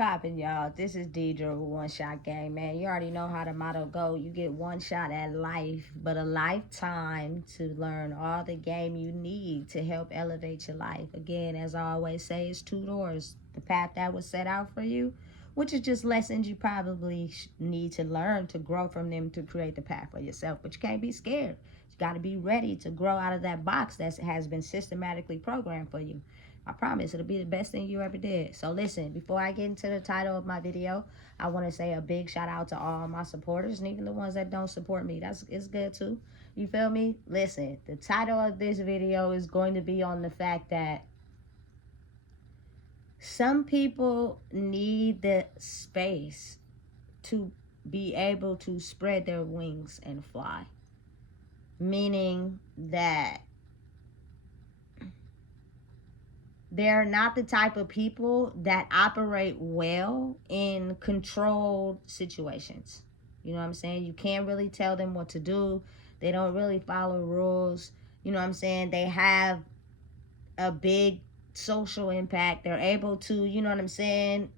Poppin', y'all. This is Deidre with One Shot Game, man. You already know how the motto go. You get one shot at life, but a lifetime to learn all the game you need to help elevate your life. Again, as I always say, it's two doors. The path that was set out for you, which is just lessons you probably need to learn to grow from them to create the path for yourself. But you can't be scared. You got to be ready to grow out of that box that has been systematically programmed for you. I promise it'll be the best thing you ever did. So listen, before I get into the title of my video, I want to say a big shout out to all my supporters and even the ones that don't support me. It's good too. You feel me? Listen, the title of this video is going to be on the fact that some people need the space to be able to spread their wings and fly. Meaning that they're not the type of people that operate well in controlled situations. You know what I'm saying? You can't really tell them what to do. They don't really follow rules. You know what I'm saying? They have a big social impact. They're able to, you know what I'm saying,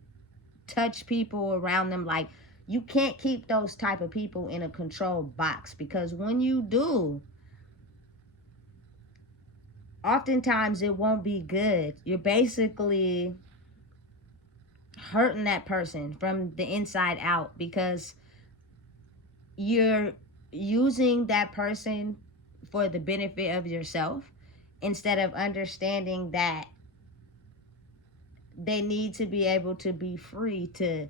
touch people around them. Like, you can't keep those type of people in a controlled box, because when you do, oftentimes it won't be good. You're basically hurting that person from the inside out, because you're using that person for the benefit of yourself instead of understanding that they need to be able to be free to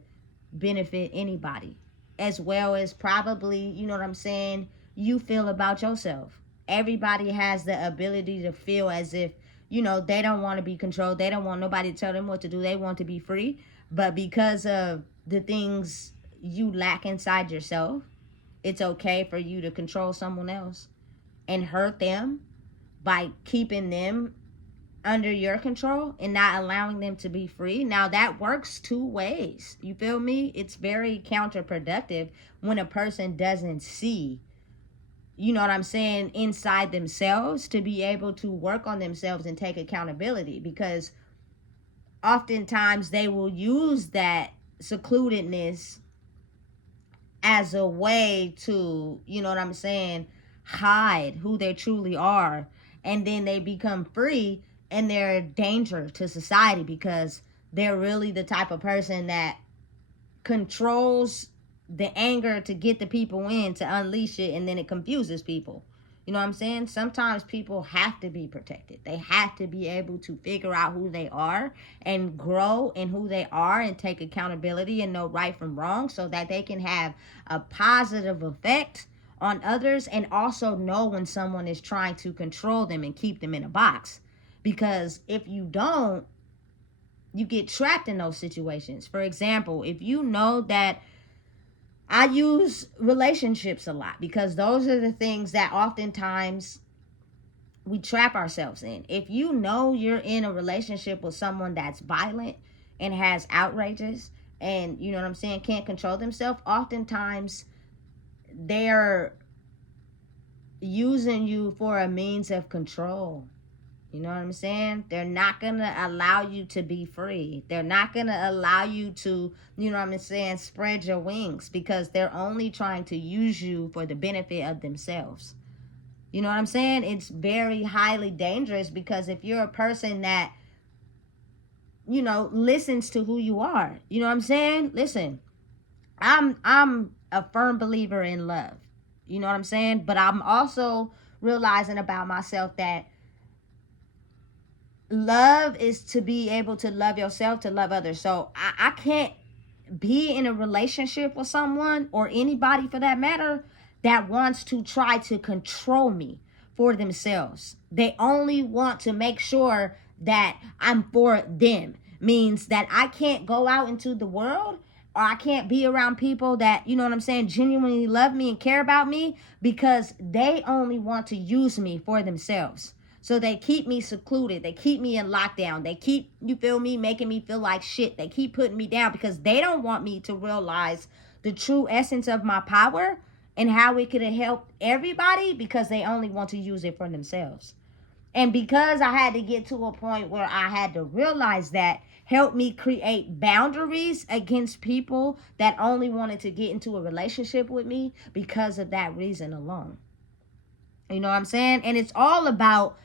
benefit anybody, as well as probably, you know what I'm saying, you feel about yourself. Everybody has the ability to feel as if, you know, they don't want to be controlled. They don't want nobody to tell them what to do. They want to be free. But because of the things you lack inside yourself, it's okay for you to control someone else and hurt them by keeping them under your control and not allowing them to be free. Now, that works two ways. You feel me? It's very counterproductive when a person doesn't see, you know what I'm saying, inside themselves to be able to work on themselves and take accountability, because oftentimes they will use that secludedness as a way to, you know what I'm saying, hide who they truly are. And then they become free and they're a danger to society, because they're really the type of person that controls the anger to get the people in, to unleash it, and then it confuses people. You know what I'm saying? Sometimes people have to be protected. They have to be able to figure out who they are and grow in who they are and take accountability and know right from wrong, so that they can have a positive effect on others, and also know when someone is trying to control them and keep them in a box. Because if you don't, you get trapped in those situations. For example, if you know that, I use relationships a lot because those are the things that oftentimes we trap ourselves in. If you know you're in a relationship with someone that's violent and has outrages and, you know what I'm saying, can't control themselves, oftentimes they're using you for a means of control. You know what I'm saying? They're not going to allow you to be free. They're not going to allow you to, you know what I'm saying, spread your wings, because they're only trying to use you for the benefit of themselves. You know what I'm saying? It's very highly dangerous, because if you're a person that, you know, listens to who you are, you know what I'm saying? Listen, I'm a firm believer in love. You know what I'm saying? But I'm also realizing about myself that love is to be able to love yourself, to love others. So I can't be in a relationship with someone, or anybody for that matter, that wants to try to control me for themselves. They only want to make sure that I'm for them. Means that I can't go out into the world, or I can't be around people that, you know what I'm saying, genuinely love me and care about me, because they only want to use me for themselves. So they keep me secluded. They keep me in lockdown. They keep, you feel me, making me feel like shit. They keep putting me down, because they don't want me to realize the true essence of my power and how it could have helped everybody, because they only want to use it for themselves. And because I had to get to a point where I had to realize that, helped me create boundaries against people that only wanted to get into a relationship with me because of that reason alone. You know what I'm saying? And it's all about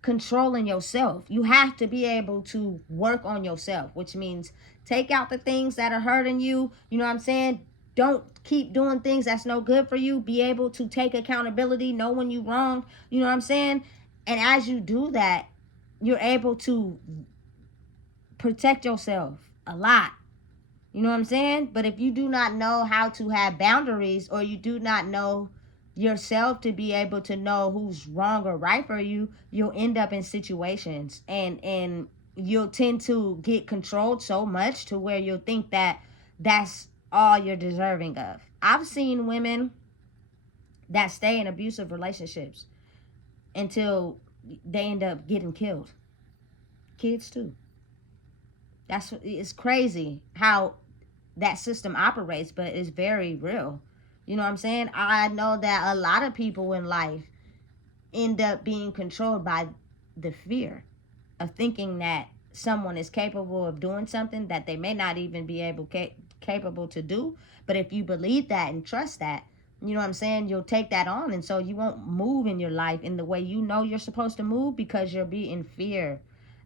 controlling yourself. You have to be able to work on yourself, which means take out the things that are hurting you. You know what I'm saying? Don't keep doing things that's no good for you. Be able to take accountability, know when you're wrong. You know what I'm saying? And as you do that, you're able to protect yourself a lot. You know what I'm saying? But if you do not know how to have boundaries, or you do not know yourself to be able to know who's wrong or right for you, you'll end up in situations and you'll tend to get controlled so much to where you'll think that that's all you're deserving of. I've seen women that stay in abusive relationships until they end up getting killed. Kids too. It's crazy how that system operates, but it's very real. You know what I'm saying? I know that a lot of people in life end up being controlled by the fear of thinking that someone is capable of doing something that they may not even be capable to do. But if you believe that and trust that, you know what I'm saying, you'll take that on, and so you won't move in your life in the way you know you're supposed to move, because you'll be in fear,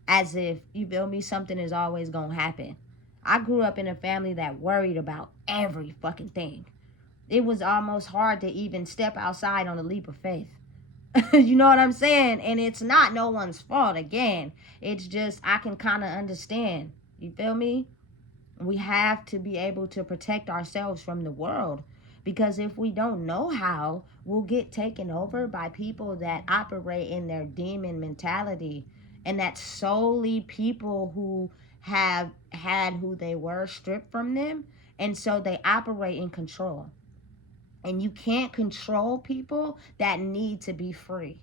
as if, you feel me, something is always gonna happen. I grew up in a family that worried about every fucking thing. It was almost hard to even step outside on a leap of faith. You know what I'm saying? And it's not no one's fault. Again, it's just, I can kind of understand. You feel me? We have to be able to protect ourselves from the world, because if we don't know how, we'll get taken over by people that operate in their demon mentality. And that's solely people who have had who they were stripped from them, and so they operate in control. And you can't control people that need to be free.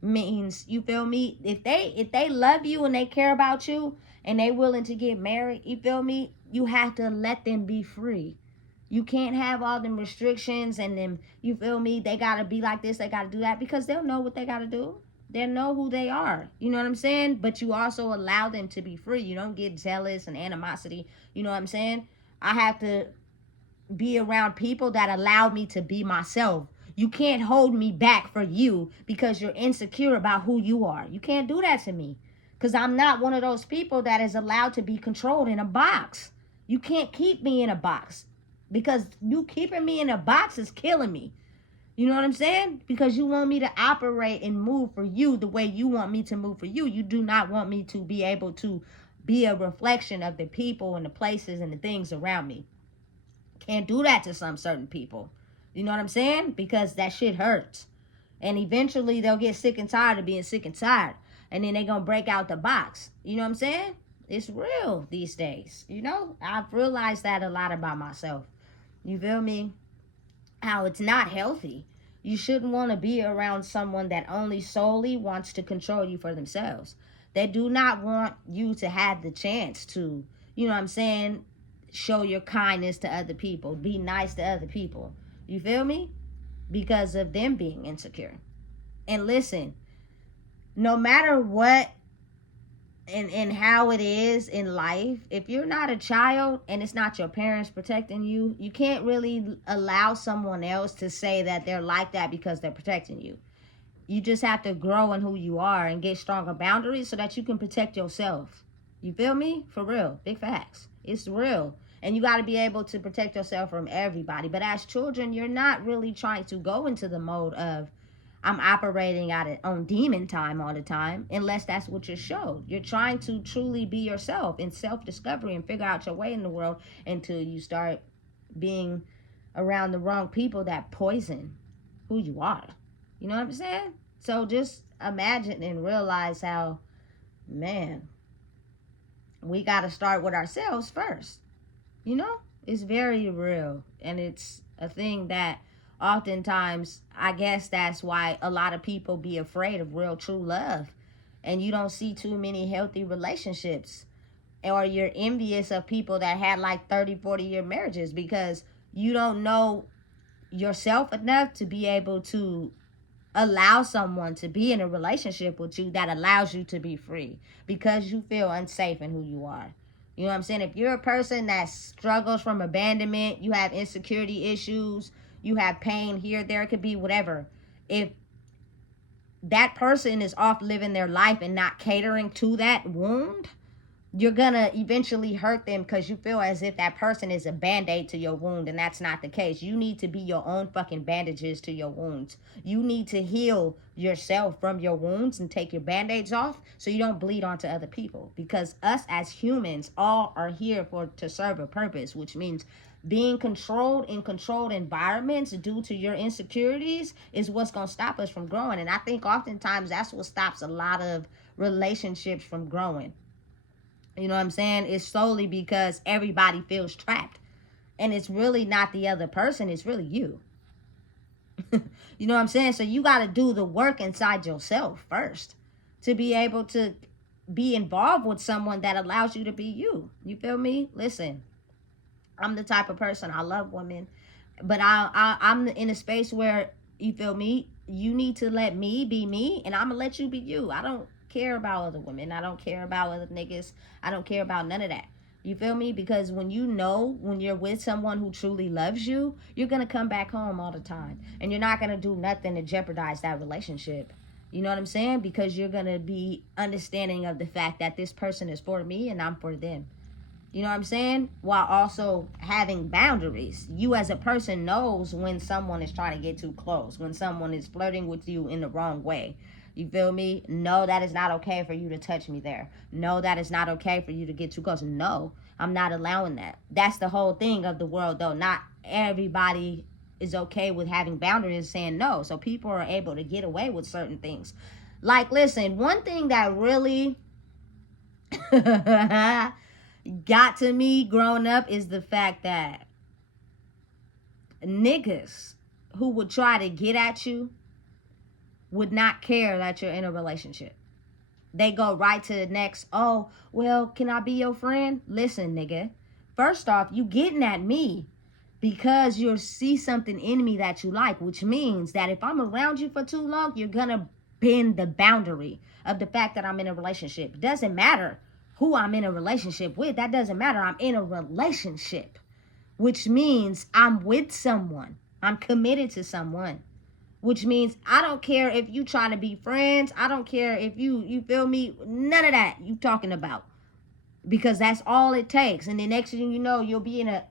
Means, you feel me, if they love you and they care about you and they willing to get married, you feel me, you have to let them be free. You can't have all them restrictions and them, you feel me, they gotta be like this, they gotta do that, because they'll know what they gotta do. They'll know who they are. You know what I'm saying? But you also allow them to be free. You don't get jealous and animosity. You know what I'm saying? I have to be around people that allow me to be myself. You can't hold me back for you because you're insecure about who you are. You can't do that to me, because I'm not one of those people that is allowed to be controlled in a box. You can't keep me in a box, because you keeping me in a box is killing me. You know what I'm saying? Because you want me to operate and move for you the way you want me to move for you. You do not want me to be able to be a reflection of the people and the places and the things around me. Can't do that to some certain people. You know what I'm saying? Because that shit hurts. And eventually they'll get sick and tired of being sick and tired. And then they're going to break out the box. You know what I'm saying? It's real these days. You know, I've realized that a lot about myself. You feel me? How it's not healthy. You shouldn't want to be around someone that only solely wants to control you for themselves. They do not want you to have the chance to, you know what I'm saying, show your kindness to other people, be nice to other people. You feel me? Because of them being insecure. And listen, no matter what and how it is in life, if you're not a child and it's not your parents protecting you, you can't really allow someone else to say that they're like that because they're protecting you. You just have to grow in who you are and get stronger boundaries so that you can protect yourself. You feel me? For real. Big facts. It's real. And you got to be able to protect yourself from everybody. But as children, you're not really trying to go into the mode of, I'm operating on demon time all the time, unless that's what you're showed. You're trying to truly be yourself in self-discovery and figure out your way in the world until you start being around the wrong people that poison who you are. You know what I'm saying? So just imagine and realize how, man, we got to start with ourselves first. You know, it's very real. And it's a thing that oftentimes, I guess that's why a lot of people be afraid of real true love. And you don't see too many healthy relationships. Or you're envious of people that had like 30, 40-year marriages, because you don't know yourself enough to be able to allow someone to be in a relationship with you that allows you to be free, because you feel unsafe in who you are. You know what I'm saying? If you're a person that struggles from abandonment, you have insecurity issues, you have pain here, there, it could be whatever. If that person is off living their life and not catering to that wound, you're gonna eventually hurt them because you feel as if that person is a band-aid to your wound, and that's not the case. You need to be your own fucking bandages to your wounds. You need to heal yourself from your wounds and take your band-aids off so you don't bleed onto other people, because us as humans all are here for to serve a purpose, which means being controlled in controlled environments due to your insecurities is what's going to stop us from growing. And I think oftentimes that's what stops a lot of relationships from growing. You know what I'm saying? It's solely because everybody feels trapped. And it's really not the other person, it's really you. You know what I'm saying? So you got to do the work inside yourself first to be able to be involved with someone that allows you to be you. You feel me? Listen, I'm the type of person, I love women, but I'm in a space where, you feel me, you need to let me be me, and I'm gonna let you be you. I don't care about other women. I don't care about other niggas. I don't care about none of that. You feel me? Because when you're with someone who truly loves you, you're gonna come back home all the time, and you're not gonna do nothing to jeopardize that relationship. You know what I'm saying? Because you're gonna be understanding of the fact that this person is for me and I'm for them. You know what I'm saying? While also having boundaries. You as a person knows when someone is trying to get too close, when someone is flirting with you in the wrong way. You feel me? No, that is not okay for you to touch me there. No, that is not okay for you to get too close. No, I'm not allowing that. That's the whole thing of the world, though. Not everybody is okay with having boundaries, saying no. So people are able to get away with certain things. Like, listen, one thing that really got to me growing up is the fact that niggas who would try to get at you would not care that you're in a relationship. They go right to the next, oh, well, can I be your friend? Listen, nigga, first off, you getting at me because you'll see something in me that you like, which means that if I'm around you for too long, you're gonna bend the boundary of the fact that I'm in a relationship. It doesn't matter who I'm in a relationship with. That doesn't matter. I'm in a relationship, which means I'm with someone. I'm committed to someone, which means I don't care if you trying to be friends. I don't care if you feel me. None of that you talking about, because that's all it takes. And the next thing you know, you'll be in a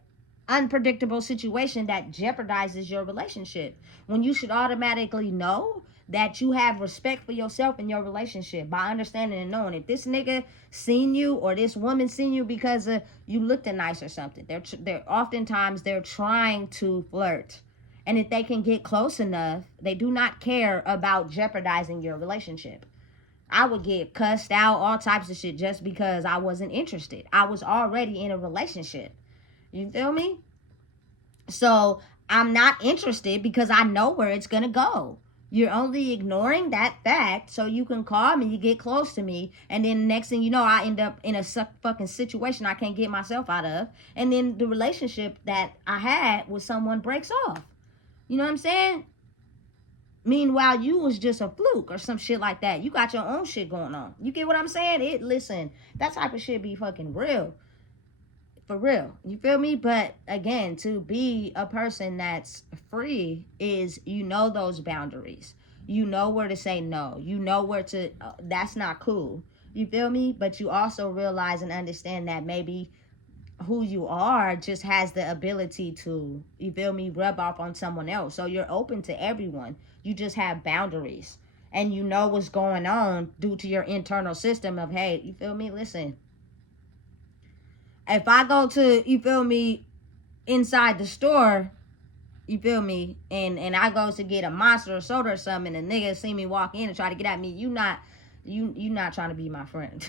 unpredictable situation that jeopardizes your relationship, when you should automatically know that you have respect for yourself in your relationship by understanding and knowing if this nigga seen you or this woman seen you because you looked nice or something. They're oftentimes they're trying to flirt, and if they can get close enough, they do not care about jeopardizing your relationship. I would get cussed out, all types of shit, just because I wasn't interested. I was already in a relationship. You feel me? So I'm not interested because I know where it's going to go. You're only ignoring that fact so you can call me, you get close to me, and then next thing you know, I end up in a fucking situation I can't get myself out of, and then the relationship that I had with someone breaks off. You know what I'm saying? Meanwhile, you was just a fluke or some shit like that. You got your own shit going on. You get what I'm saying? Listen, that type of shit be fucking real. For real. You feel me? But again, to be a person that's free is, you know, those boundaries. You know where to say no. You know where to, that's not cool. You feel me? But you also realize and understand that maybe who you are just has the ability to, you feel me, rub off on someone else. So you're open to everyone. You just have boundaries. And you know what's going on due to your internal system of, hey, you feel me? Listen, if I go to, you feel me, inside the store, you feel me, and I go to get a Monster or soda or something, and a nigga see me walk in and try to get at me, you not trying to be my friend.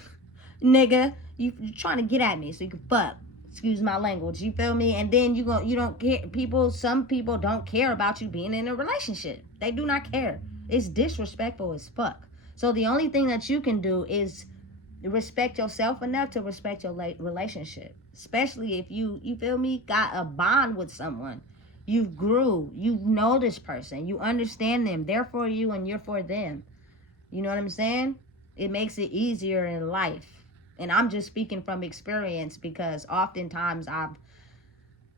Nigga, you trying to get at me so you can fuck. Excuse my language, you feel me? And then you don't care. Some people don't care about you being in a relationship. They do not care. It's disrespectful as fuck. So the only thing that you can do is respect yourself enough to respect your relationship. Especially if you feel me, got a bond with someone. You grew. You know this person. You understand them. They're for you and you're for them. You know what I'm saying? It makes it easier in life. And I'm just speaking from experience, because oftentimes I've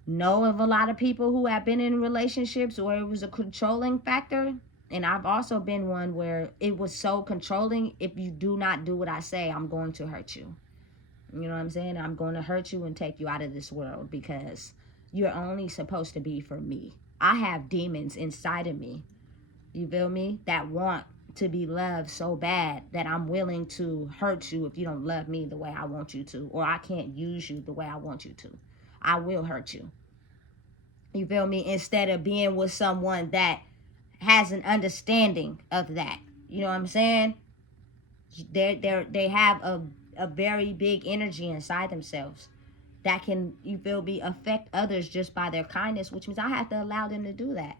know of a lot of people who have been in relationships where it was a controlling factor. And I've also been one where it was so controlling. If you do not do what I say, I'm going to hurt you. You know what I'm saying? I'm going to hurt you and take you out of this world, because you're only supposed to be for me. I have demons inside of me, you feel me, that want to be loved so bad that I'm willing to hurt you if you don't love me the way I want you to, or I can't use you the way I want you to. I will hurt you. You feel me? Instead of being with someone that has an understanding of that. You know what I'm saying? They have a very big energy inside themselves that can, you feel me, affect others just by their kindness, which means I have to allow them to do that.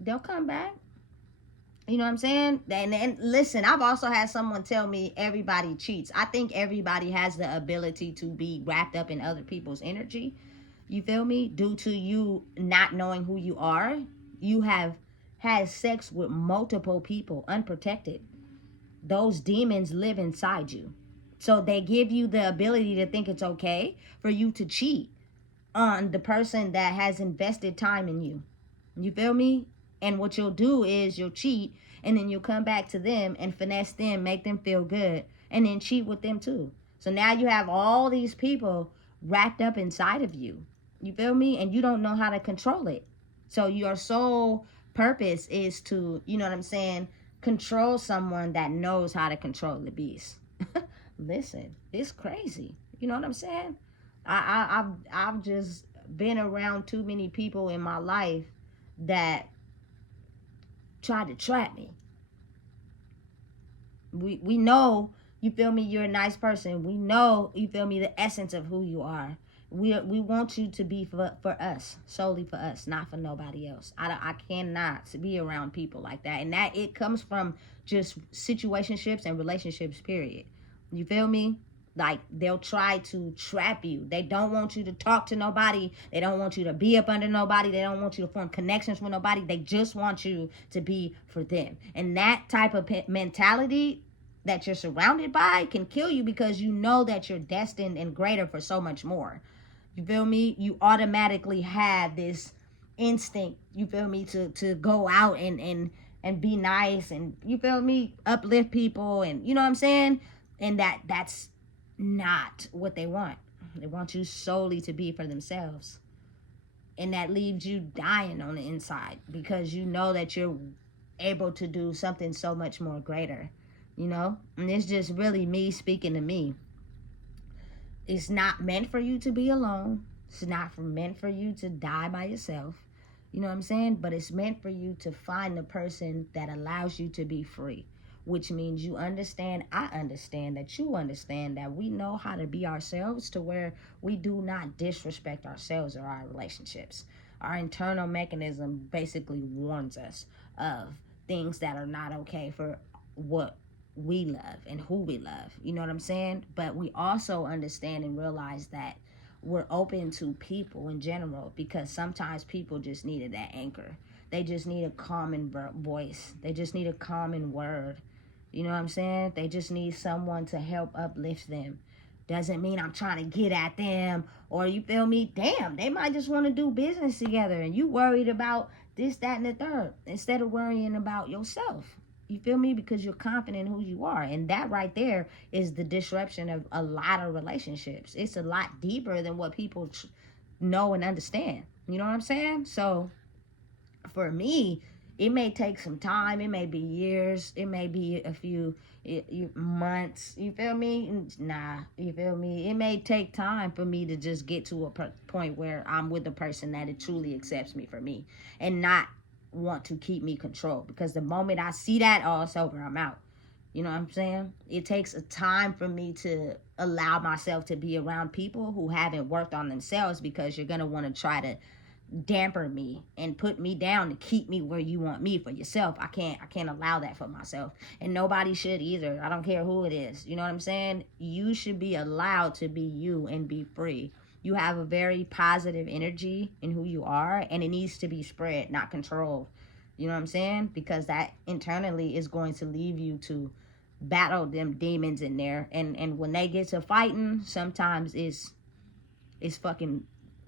They'll come back. You know what I'm saying? And listen, I've also had someone tell me everybody cheats. I think everybody has the ability to be wrapped up in other people's energy. You feel me? Due to you not knowing who you are, you have had sex with multiple people unprotected. Those demons live inside you. So they give you the ability to think it's okay for you to cheat on the person that has invested time in you. You feel me? And what you'll do is you'll cheat, and then you'll come back to them and finesse them, make them feel good, and then cheat with them too. So now you have all these people wrapped up inside of you. You feel me? And you don't know how to control it. So your sole purpose is to, you know what I'm saying, control someone that knows how to control the beast. Listen, it's crazy. You know what I'm saying? I've just been around too many people in my life that tried to trap me. We know, you feel me, you're a nice person. We know, you feel me, the essence of who you are. We want you to be for us, solely for us, not for nobody else. I cannot be around people like that. And that, it comes from just situationships and relationships, period. You feel me? Like, they'll try to trap you. They don't want you to talk to nobody. They don't want you to be up under nobody. They don't want you to form connections with nobody. They just want you to be for them. And that type of mentality that you're surrounded by can kill you, because you know that you're destined and greater for so much more. You feel me? You automatically have this instinct, you feel me, to go out and be nice, and, you feel me, uplift people, and, you know what I'm saying? And that's not what they want. They want you solely to be for themselves. And that leaves you dying on the inside, because you know that you're able to do something so much more greater, you know? And it's just really me speaking to me. It's not meant for you to be alone. It's not meant for you to die by yourself. You know what I'm saying? But it's meant for you to find the person that allows you to be free. Which means you understand, I understand, that you understand that we know how to be ourselves, to where we do not disrespect ourselves or our relationships. Our internal mechanism basically warns us of things that are not okay for what we love and who we love. You know what I'm saying? But we also understand and realize that we're open to people in general, because sometimes people just needed that anchor. They just need a common voice. They just need a common word. You know what I'm saying? They just need someone to help uplift them. Doesn't mean I'm trying to get at them, or, you feel me, damn, they might just want to do business together, and you worried about this, that, and the third, instead of worrying about yourself. You feel me? Because you're confident in who you are. And that right there is the disruption of a lot of relationships. It's a lot deeper than what people know and understand. You know what I'm saying? So for me, it may take some time. It may be years. It may be a few months. You feel me? Nah, you feel me? It may take time for me to just get to a point where I'm with a person that it truly accepts me for me, and not want to keep me controlled. Because the moment I see that, oh, it's over, I'm out. You know what I'm saying? It takes a time for me to allow myself to be around people who haven't worked on themselves, because you're going to want to try to damper me and put me down to keep me where you want me for yourself. I can't allow that for myself, and nobody should either. I don't care who it is. You know what I'm saying? You should be allowed to be you and be free. You have a very positive energy in who you are, and it needs to be spread, not controlled. You know what I'm saying? Because that internally is going to lead you to battle them demons in there. And when they get to fighting, sometimes it's fucking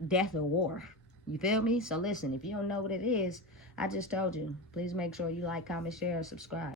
death or war. You feel me? So listen, if you don't know what it is, I just told you. Please make sure you like, comment, share, and subscribe.